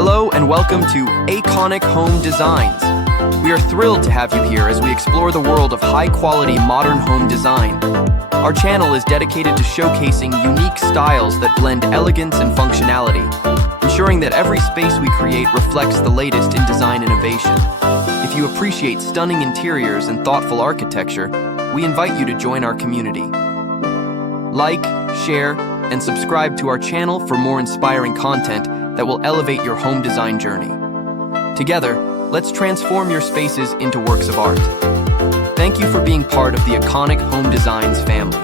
Hello and welcome to Aconic Home Designs. We are thrilled to have you here as we explore the world of high-quality modern home design. Our channel is dedicated to showcasing unique styles that blend elegance and functionality, ensuring that every space we create reflects the latest in design innovation. If you appreciate stunning interiors and thoughtful architecture, we invite you to join our community. Like, share, and subscribe to our channel for more inspiring content that will elevate your home design journey. Together, let's transform your spaces into works of art. Thank you for being part of the Aconic Home Designs family.